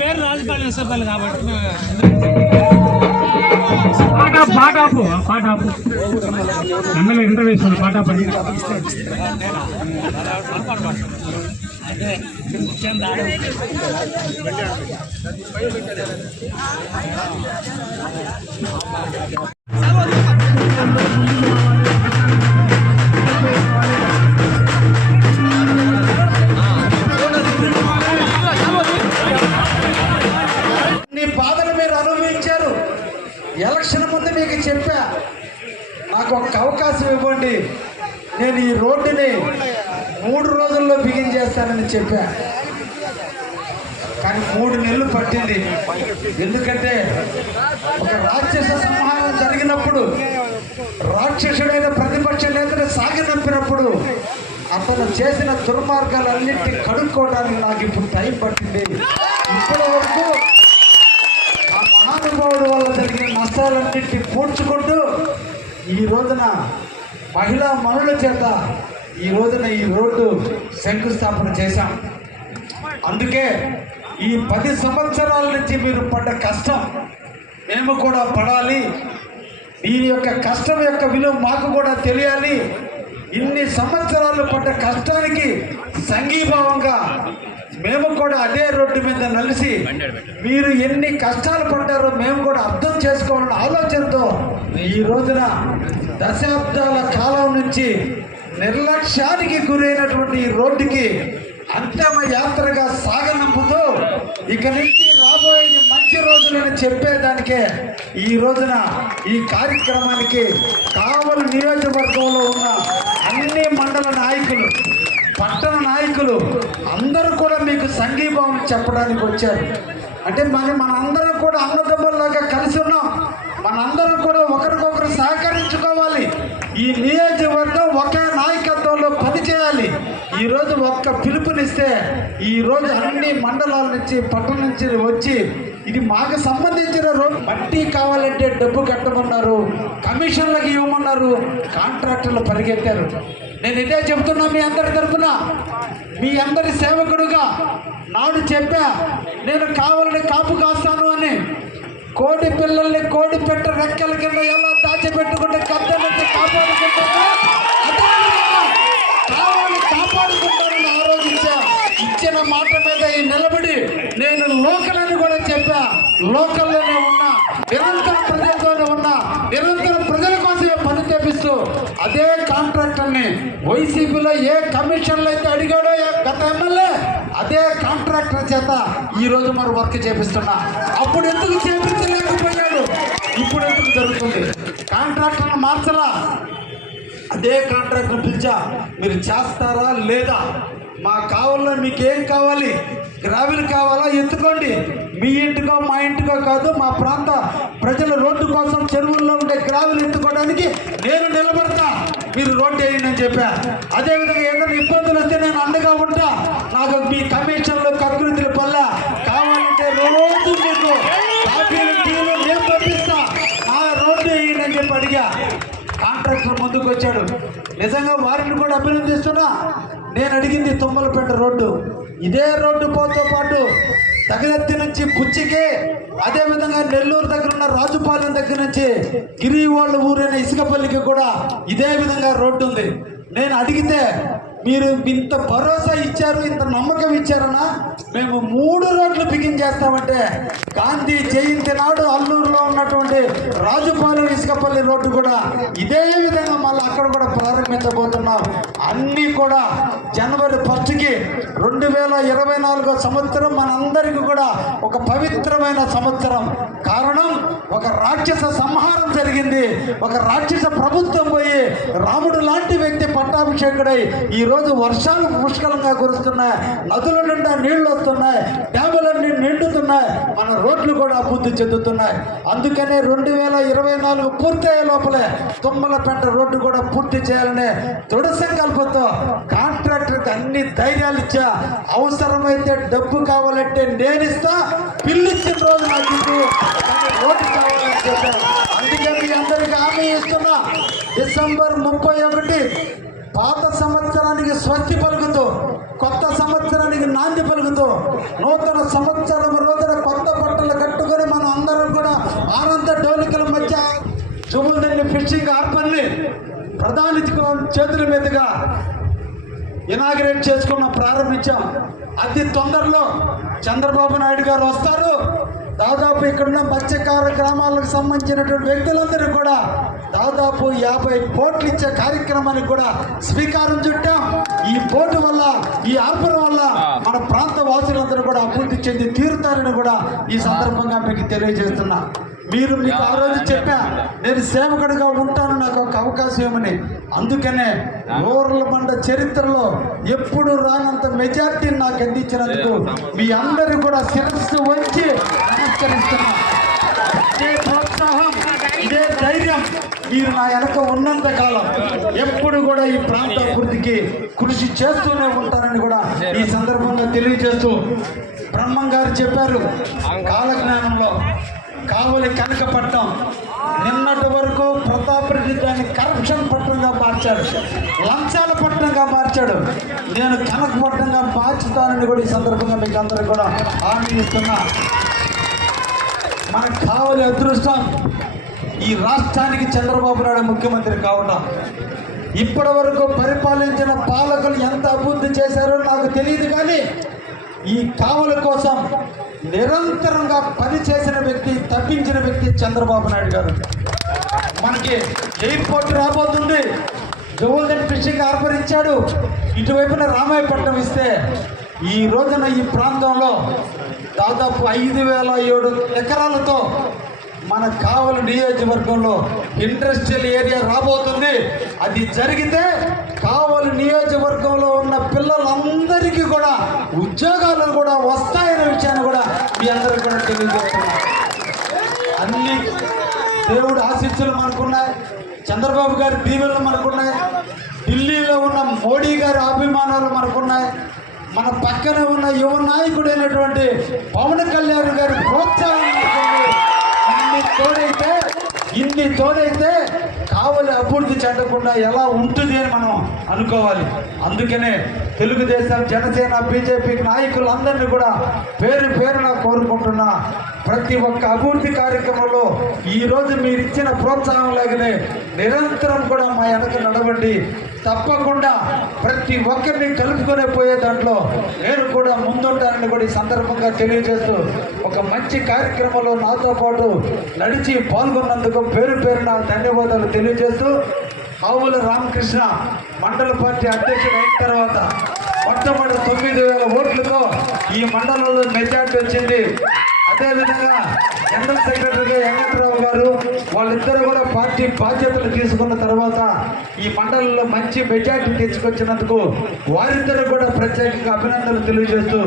పేరు రాజపాలెం ఎస్ఎఫ్ఎల్ కాబట్టి పాట ఎమ్మెల్యే ఇంటర్వ్యూ పాట పడి ఎలక్షన్ ముందు మీకు చెప్పా, నాకు ఒక అవకాశం ఇవ్వండి, నేను ఈ రోడ్డుని 3 రోజుల్లో బిగించేస్తానని చెప్పా. కానీ 3 నెలలు పట్టింది. ఎందుకంటే ఒక రాక్షస సంహారం జరిగినప్పుడు, రాక్షసుడైన ప్రతిపక్ష నేతను సాగనంపినప్పుడు అతను చేసిన దుర్మార్గాలన్నింటినీ కడుక్కోవడానికి నాకు ఇప్పుడు టైం పట్టింది. ఇప్పటి వరకు ఆ మహానుభావుడు వల్ల జరిగిన నష్టాలన్నింటినీ పూడ్చుకుంటూ ఈ రోజున మహిళా మనుల చేత ఈ రోజున ఈ రోడ్డు శంకుస్థాపన చేశాం. అందుకే ఈ 10 సంవత్సరాల నుంచి మీరు పడ్డ కష్టం మేము కూడా పడాలి, దీని యొక్క కష్టం యొక్క విలువ మాకు కూడా తెలియాలి. ఇన్ని సంవత్సరాలు పడ్డ కష్టానికి సంఘీభావంగా మేము కూడా అదే రోడ్డు మీద నలిసి మీరు ఎన్ని కష్టాలు పడ్డారో మేము కూడా అర్థం చేసుకోవాలన్న ఆలోచనతో ఈ రోజున దశాబ్దాల కాలం నుంచి నిర్లక్ష్యానికి గురైనటువంటి ఈ రోడ్డుకి అంతిమ యాత్రగా సాగనంపుతూ ఇక నుంచి రాబోయేది మంచి రోజులని చెప్పేదానికే ఈ రోజున ఈ కార్యక్రమానికి కావలి నియోజకవర్గంలో ఉన్న అన్ని మండల నాయకులు, పట్టణ నాయకులు అందరూ కూడా మీకు సంఘీభావం చెప్పడానికి వచ్చారు. అంటే మనందరం కూడా అన్నదమ్ముల్లాగా కలిసి ఉన్నాం. మనందరం కూడా ఒకరికొకరు సహకరించుకోవాలి. ఈ నియోజకవర్గం ఒకే నాయకత్వంలో పనిచేయాలి. ఈరోజు ఒక్క పిలుపునిస్తే ఈరోజు అన్ని మండలాల నుంచి పట్టణం నుంచి వచ్చి ఇది మాకు సంబంధించిన రోడ్డు మట్టి కావాలంటే డబ్బు కట్టమన్నారు, కమిషన్లకు ఇవ్వమన్నారు, కాంట్రాక్టర్లు పరిగెత్తారు. నేను ఇదే చెప్తున్నా మీ అందరి తరఫున, మీ అందరి సేవకుడుగా నాడు చెప్పా, నేను కావాలని కాపు కాస్తాను అని. కోడి పిల్లల్ని కోడి పెట్ట రెక్కల కింద ఎలా దాచిపెట్టుకుంటే కద్దెలకి కాపాడుకుంటాను, కావాలి కాపాడుకుంటానని ఆలోచించా. ఇచ్చిన మాట మీద ఈ నిలబడి నేను లోకల్ అని కూడా చెప్పా. లోకల్లోనే ఉన్నా, నిరంతరం ప్రజలతోనే ఉన్నా, నిరంతరం ప్రజల కోసమే పని చేపిస్తూ అదే కాంట్రాక్టర్ని వైసీపీలో ఏ కమిషన్లు అయితే అడిగాడో గత ఎమ్మెల్యే అదే కాంట్రాక్టర్ చేత ఈరోజు మరి వర్క్ చేపిస్తున్నా. అప్పుడు ఎందుకు చేపించలేకపోయాడు, ఇప్పుడు ఎందుకు జరుగుతుంది? కాంట్రాక్టర్ని మార్చలా, అదే కాంట్రాక్టర్ పిలిచా, మీరు చేస్తారా లేదా? మా కావాలో మీకేం కావాలి? గ్రావెల్ కావాలా? ఎత్తుకోండి. మీ ఇంటికో మా ఇంటికో కాదు, మా ప్రాంత ప్రజల రోడ్డు కోసం చెరువుల్లో ఉండే గ్రావెల్ ఎత్తుకోవడానికి నేను నిలబడతా, మీరు రోడ్డు వేయండి అని చెప్పా. అదేవిధంగా ఏదైనా ఇబ్బందులు వస్తే నేను అండగా ఉంటా. నాకు మీ కమిషన్లు కకృతుల వల్ల కావాలంటే రోజు మీకు కాఫీలు టీలు నేను పంపిస్తా, ఆ రోడ్డు వేయండి అని చెప్పి అడిగా. కాంట్రాక్టర్ ముందుకు వచ్చాడు. నిజంగా వారిని కూడా అభినందిస్తున్నా. నేను అడిగింది తుమ్మలపేట రోడ్డు, ఇదే రోడ్డు పోతో పాటు తగదత్తి నుంచి బుచ్చికి, అదేవిధంగా నెల్లూరు దగ్గర ఉన్న రాజుపాలెం దగ్గర నుంచి గిరివాళ్ళ ఊరైన ఇసుకపల్లికి కూడా ఇదే విధంగా రోడ్డు ఉంది. నేను అడిగితే మీరు ఇంత భరోసా ఇచ్చారు, ఇంత నమ్మకం ఇచ్చారన్నా, మేము 3 రోడ్లు బిగించేస్తామంటే గాంధీ జయంతి నాడు అల్లూరులో ఉన్నటువంటి రాజుపాలెం ఇసుకపల్లి రోడ్డు కూడా ఇదే విధంగా మళ్ళీ అక్కడ కూడా ప్రారంభించబోతున్నాం. అన్నీ కూడా జనవరి 1కి 2024 సంవత్సరం మనందరికీ కూడా ఒక పవిత్రమైన సంవత్సరం. కారణం, ఒక రాక్షస సంహారం జరిగింది, ఒక రాక్షస ప్రభుత్వం పోయి రాముడు లాంటి వ్యక్తి పట్టాభిషేకుడై ఈరోజు వర్షాలు పుష్కలంగా కురుస్తున్నాయి, నదుల నిండా నీళ్లు వస్తున్నాయి, డ్యాముల చెరువులన్నీ నిండుతున్నాయి, మన రోడ్లు కూడా అభివృద్ధి చెందుతున్నాయి. అందుకనే 2024 పూర్తయ్యే లోపలే తుమ్మలపేట రోడ్డు కూడా పూర్తి చేయాలనే దృఢ సంకల్పంతో కాంట్రాక్టర్కి అన్ని ధైర్యాలు ఇచ్చా. అవసరమైతే డబ్బు కావాలంటే నేను ఇస్తా, పిల్లిచ్చిన రోజు నాకు రోడ్డు కావాలని చెప్పాను. అందుకే మీ అందరికీ హామీ ఇస్తున్నా, డిసెంబర్ 31 పాత సంవత్సరానికి స్వస్తి పలుకుతూ, కొత్త సంవత్సరానికి నాంది పలుకుతూ, నూతన సంవత్సరం రోజున కొత్త బట్టలు కట్టుకొని మనం అందరం కూడా ఆనంద డోలికల మధ్య జుబుల్దండి ఫిషింగ్ హార్బర్ని ప్రధాని చేతుల మీదుగా ఇనాగ్రేట్ ప్రారంభించాం. అతి తొందరలో చంద్రబాబు నాయుడు గారు వస్తారు. దాదాపు ఇక్కడున్న మత్స్యకార గ్రామాలకు సంబంధించినటువంటి వ్యక్తులందరూ కూడా దాదాపు 50 కోట్లు ఇచ్చే కార్యక్రమానికి కూడా శ్రీకారం చుట్టాం. ఈ పోర్టు వల్ల, ఈ హార్బర్ వల్ల మన ప్రాంత వాసులందరూ కూడా అభివృద్ధి చెంది తీరుతారని కూడా ఈ సందర్భంగా మీకు తెలియజేస్తున్నా. మీకు ఆ రోజు చెప్పా, నేను సేవకుడిగా ఉంటాను, నాకు ఒక అవకాశం ఇవ్వమని. అందుకనే రూరల్ మండ చరిత్రలో ఎప్పుడు రానంత మెజార్టీని నాకు అందించినందుకు మీ అందరూ కూడా శిరస్సు వంచి నమస్కరిస్తున్నా. ఇదే ప్రోత్సాహం, ఇదే ధైర్యం మీరు నా వెనక ఉన్నంత కాలం ఎప్పుడు కూడా ఈ ప్రాంత అభివృద్ధికి కృషి చేస్తూనే ఉంటారని కూడా ఈ సందర్భంగా తెలియజేస్తూ, బ్రహ్మం గారు చెప్పారు కాలజ్ఞానంలో, కావలి కనకపట్నం నిన్నటి వరకు ప్రతాప్ రెడ్డి దాన్ని కరప్షన్ పట్టణంగా మార్చాడు, లంచాల పట్టణంగా మార్చాడు. నేను కనకపట్నంగా మార్చుతానని కూడా ఈ సందర్భంగా మీకు అందరూ కూడా హామీ ఇస్తున్నా. మనకు కావలి అదృష్టం, ఈ రాష్ట్రానికి చంద్రబాబు నాయుడు ముఖ్యమంత్రి కావటం. ఇప్పటి వరకు పరిపాలించిన పాలకులు ఎంత అభివృద్ధి చేశారో నాకు తెలియదు, కానీ ఈ కావలి కోసం నిరంతరంగా పనిచేసిన వ్యక్తి, తప్పించిన వ్యక్తి చంద్రబాబు నాయుడు గారు. మనకి ఎయిర్పోర్ట్ రాబోతుంది, జుబుల్దండి ఫిషింగ్ హార్బర్ ఇచ్చాడు, ఇటువైపున రామాయపట్నం ఇస్తే ఈ రోజున ఈ ప్రాంతంలో దాదాపు 5,007 ఎకరాలతో మన కావలి నియోజకవర్గంలో ఇండస్ట్రియల్ ఏరియా రాబోతుంది. అది జరిగితే కావలి నియోజకవర్గంలో ఉన్న పిల్లలందరికీ కూడా ఉద్యోగాలు కూడా వస్తాయనే విషయాన్ని కూడా మీ అందరికీ కూడా తెలియజేస్తున్నాం. అన్ని దేవుడు ఆశీస్సులు మనకున్నాయి, చంద్రబాబు గారి దీవెనలు మనకున్నాయి, ఢిల్లీలో ఉన్న మోడీ గారి అభిమానాలు మనకున్నాయి, మన పక్కన ఉన్న యువ నాయకుడైనటువంటి పవన్ కళ్యాణ్ గారి ప్రోత్సాహం ఇన్ని తోడైతే కావలి అభివృద్ధి చెందకుండా ఎలా ఉంటుంది అని మనం అనుకోవాలి. అందుకనే తెలుగుదేశం, జనసేన, బీజేపీ నాయకులందరినీ కూడా పేరు పేరున కోరుకుంటున్నా, ప్రతి ఒక్క అభివృద్ధి కార్యక్రమంలో ఈరోజు మీరు ఇచ్చిన ప్రోత్సాహం లాగానే నిరంతరం కూడా మా వెనక నడవండి. తప్పకుండా ప్రతి ఒక్కరిని కలుపుకొని పోయే దాంట్లో నేను కూడా ముందుంటానని కూడా ఈ సందర్భంగా తెలియజేస్తూ, ఒక మంచి కార్యక్రమంలో నాతో పాటు నడిచి పాల్గొన్నందుకు పేరు పేరున ధన్యవాదాలు తెలియజేస్తూ, ఆవుల రామకృష్ణ మండల పార్టీ అధ్యక్షుడు అయిన తర్వాత మొట్టమొదటి 9,000 ఓట్లతో ఈ మండలంలో మెజార్టీ వచ్చింది. అదేవిధంగా జనరల్ సెక్రటరీగా వెంకటరావు గారు వాళ్ళిద్దరూ కూడా పార్టీ బాధ్యతలు తీసుకున్న తర్వాత ఈ మండలంలో మంచి మెజార్టీ తెచ్చుకొచ్చినందుకు వారిద్దరూ కూడా ప్రత్యేకంగా అభినందనలు తెలియజేస్తూ